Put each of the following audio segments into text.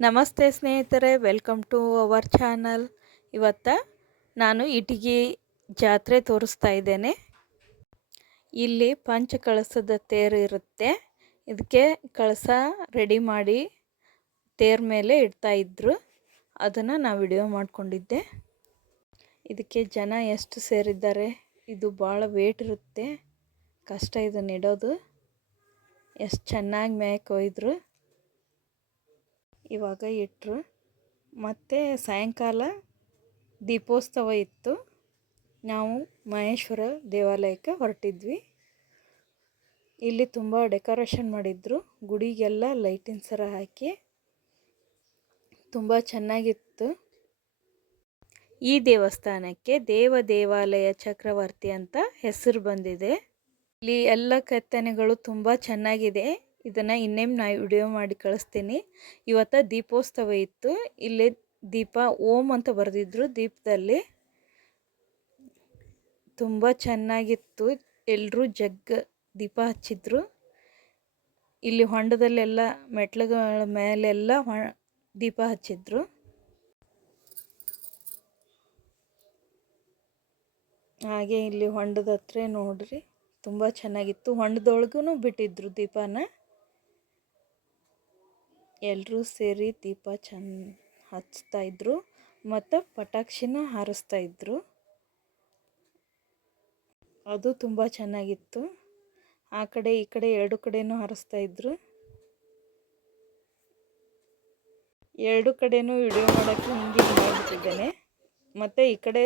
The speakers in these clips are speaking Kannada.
ನಮಸ್ತೆ ಸ್ನೇಹಿತರೆ ವೆಲ್ಕಮ್ ಟು ಅವರ್ ಚಾನಲ್ ಇವತ್ತ ನಾನು ಇಟಗಿ ಜಾತ್ರೆ ತೋರಿಸ್ತಾ ಇದ್ದೇನೆ. ಇಲ್ಲಿ ಪಂಚ ಕಳಸದ ತೇರು ಇರುತ್ತೆ. ಇದಕ್ಕೆ ಕಳಸ ರೆಡಿ ಮಾಡಿ ತೇರ್ ಮೇಲೆ ಇಡ್ತಾ ಇದ್ರು. ಅದನ್ನು ನಾನು ವಿಡಿಯೋ ಮಾಡಿಕೊಂಡಿದ್ದೆ. ಇದಕ್ಕೆ ಜನ ಎಷ್ಟು ಸೇರಿದ್ದಾರೆ? ಇದು ಭಾಳ ವೇಟ್ ಇರುತ್ತೆ. ಕಷ್ಟ ಇದನ್ನು ಇಡೋದು. ಎಷ್ಟು ಚೆನ್ನಾಗಿ ಮೇಯ್ಕೆ ಒಯ್ದರು. ಇವಾಗ ಇಟ್ಟರು ಮತ್ತು ಸಾಯಂಕಾಲ ದೀಪೋತ್ಸವ ಇತ್ತು. ನಾವು ಮಹೇಶ್ವರ ದೇವಾಲಯಕ್ಕೆ ಹೊರಟಿದ್ವಿ. ಇಲ್ಲಿ ತುಂಬ ಡೆಕೋರೇಷನ್ ಮಾಡಿದ್ರು. ಗುಡಿಗೆಲ್ಲ ಲೈಟಿನ ಸರ ಹಾಕಿ. ತುಂಬ ಚೆನ್ನಾಗಿತ್ತು. ಈ ದೇವಸ್ಥಾನಕ್ಕೆ ದೇವ ದೇವಾಲಯ ಚಕ್ರವರ್ತಿ ಅಂತ ಹೆಸರು ಬಂದಿದೆ. ಇಲ್ಲಿ ಎಲ್ಲ ಕೆತ್ತನೆಗಳು ತುಂಬ ಚೆನ್ನಾಗಿದೆ. ಇದನ್ನು ಇನ್ನೇನು ನಾ ವಿಡಿಯೋ ಮಾಡಿ ಕಳಿಸ್ತೀನಿ. ಇವತ್ತು ದೀಪೋತ್ಸವ ಇತ್ತು. ಇಲ್ಲಿ ದೀಪ ಓಂ ಅಂತ ಬರೆದಿದ್ರು ದೀಪದಲ್ಲಿ. ತುಂಬ ಚೆನ್ನಾಗಿತ್ತು. ಎಲ್ಲರೂ ಜಗ್ಗ ದೀಪ ಹಚ್ಚಿದ್ರು. ಇಲ್ಲಿ ಹೊಂಡದಲ್ಲೆಲ್ಲ ಮೆಟ್ಲುಗಳ ಮೇಲೆಲ್ಲ ದೀಪ ಹಚ್ಚಿದ್ರು. ಹಾಗೆ ಇಲ್ಲಿ ಹೊಂಡದ ಹತ್ರ ನೋಡ್ರಿ. ತುಂಬ ಚೆನ್ನಾಗಿತ್ತು. ಹೊಂಡದೊಳಗೂ ಬಿಟ್ಟಿದ್ರು ದೀಪನ. ಎಲ್ಲರೂ ಸೇರಿ ದೀಪ ಚೆನ್ನ ಹಚ್ತಾ ಇದ್ರು. ಮತ್ತು ಪಟಾಕ್ಷಿನ ಹಾರಿಸ್ತಾ ಇದ್ರು. ಅದು ತುಂಬ ಚೆನ್ನಾಗಿತ್ತು. ಆ ಕಡೆ ಈ ಕಡೆ ಎರಡು ಕಡೆನೂ ಹಾರಿಸ್ತಾ ಇದ್ರು. ಎರಡು ಕಡೆನೂ ವಿಡಿಯೋ ಮಾಡೋಕ್ಕೆ ಹಿಂಗೆ ಮಾಡಿಬಿಟ್ಟಿದ್ದೇನೆ ಮತ್ತು ಈ ಕಡೆ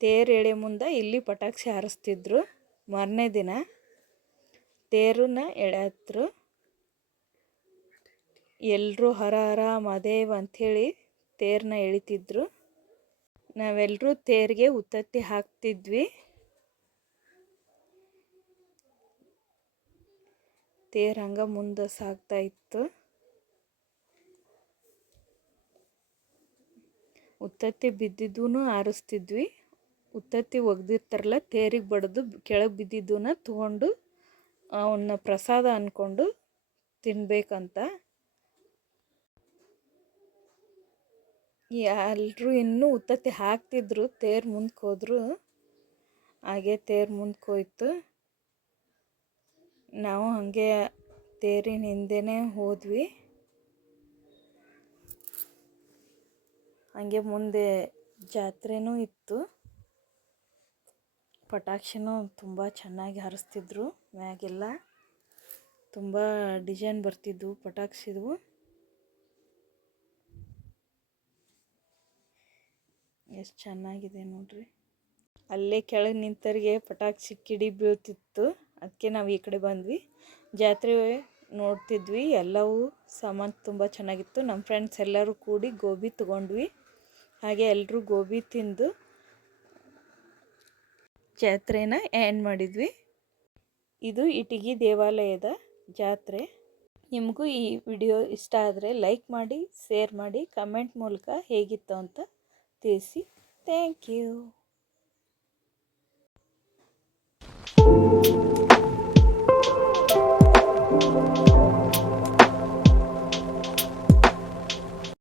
ತೇರು ಎಳೆ ಮುಂದೆ ಇಲ್ಲಿ ಪಟಾಕ್ಷಿ ಹಾರಿಸ್ತಿದ್ರು. ಮಾರನೇ ದಿನ ತೇರನ್ನ ಎಳೆಯತ್ರು ಎಲ್ಲರೂ ಹರ ಹರ ಮದೇವ್ ಅಂಥೇಳಿ ತೇರನ್ನ ಎಳಿತಿದ್ರು. ನಾವೆಲ್ಲರೂ ತೇರಿಗೆ ಉತ್ತತ್ತಿ ಹಾಕ್ತಿದ್ವಿ. ತೇರು ಹಂಗೆ ಮುಂದೆ ಸಾಗ್ತಾ ಇತ್ತು. ಉತ್ತತ್ತಿ ಬಿದ್ದಿದ್ದೂ ಆರಿಸ್ತಿದ್ವಿ. ಉತ್ತತ್ತಿ ಒಗ್ದಿರ್ತಾರಲ್ಲ, ತೇರಿಗೆ ಬಡಿದು ಕೆಳಗೆ ಬಿದ್ದಿದ್ದನ್ನ ತೊಗೊಂಡು ಅವನ್ನ ಪ್ರಸಾದ ಅಂದ್ಕೊಂಡು ತಿನ್ನಬೇಕಂತ ಎಲ್ಲರೂ ಇನ್ನೂ ಉತ್ತತ್ತಿ ಹಾಕ್ತಿದ್ರು, ತೇರು ಮುಂದಕ್ಕೆ ಹೋದರು. ಹಾಗೆ ತೇರು ಮುಂದಕ್ಕೆ ಹೋಯ್ತು. ನಾವು ಹಾಗೆ ತೇರಿನ ಹಿಂದೆನೇ ಹೋದ್ವಿ. ಹಾಗೆ ಮುಂದೆ ಜಾತ್ರೆನೂ ಇತ್ತು. ಪಟಾಕ್ಷಿನೂ ತುಂಬ ಚೆನ್ನಾಗಿ ಹಾರಿಸ್ತಿದ್ರು. ಮ್ಯಾಗೆಲ್ಲ ತುಂಬ ಡಿಸೈನ್ ಬರ್ತಿದ್ವು ಪಟಾಕ್ಸಿದ್ವು ಎಷ್ಟು ಚೆನ್ನಾಗಿದೆ ನೋಡ್ರಿ. ಅಲ್ಲೇ ಕೆಳಗೆ ನಿಂತರಿಗೆ ಪಟಾಕ್ಷಿ ಕಿಡಿ ಬೀಳ್ತಿತ್ತು. ಅದಕ್ಕೆ ನಾವು ಈ ಕಡೆ ಬಂದ್ವಿ. ಜಾತ್ರೆ ನೋಡ್ತಿದ್ವಿ. ಎಲ್ಲವೂ ಸಾಮಾನು ತುಂಬ ಚೆನ್ನಾಗಿತ್ತು. ನಮ್ಮ ಫ್ರೆಂಡ್ಸ್ ಎಲ್ಲರೂ ಕೂಡಿ ಗೋಬಿ ತೊಗೊಂಡ್ವಿ. ಹಾಗೆ ಎಲ್ಲರೂ ಗೋಬಿ ತಿಂದು ಜಾತ್ರೆನ ಎಂಡ್ ಮಾಡಿದ್ವಿ. ಇದು ಇಟಗಿ ದೇವಾಲಯದ ಜಾತ್ರೆ. ನಿಮಗೂ ಈ ವಿಡಿಯೋ ಇಷ್ಟ ಆದರೆ ಲೈಕ್ ಮಾಡಿ ಶೇರ್ ಮಾಡಿ ಕಮೆಂಟ್ ಮೂಲಕ ಹೇಗಿತ್ತು ಅಂತ ತಿಳಿಸಿ. Thank you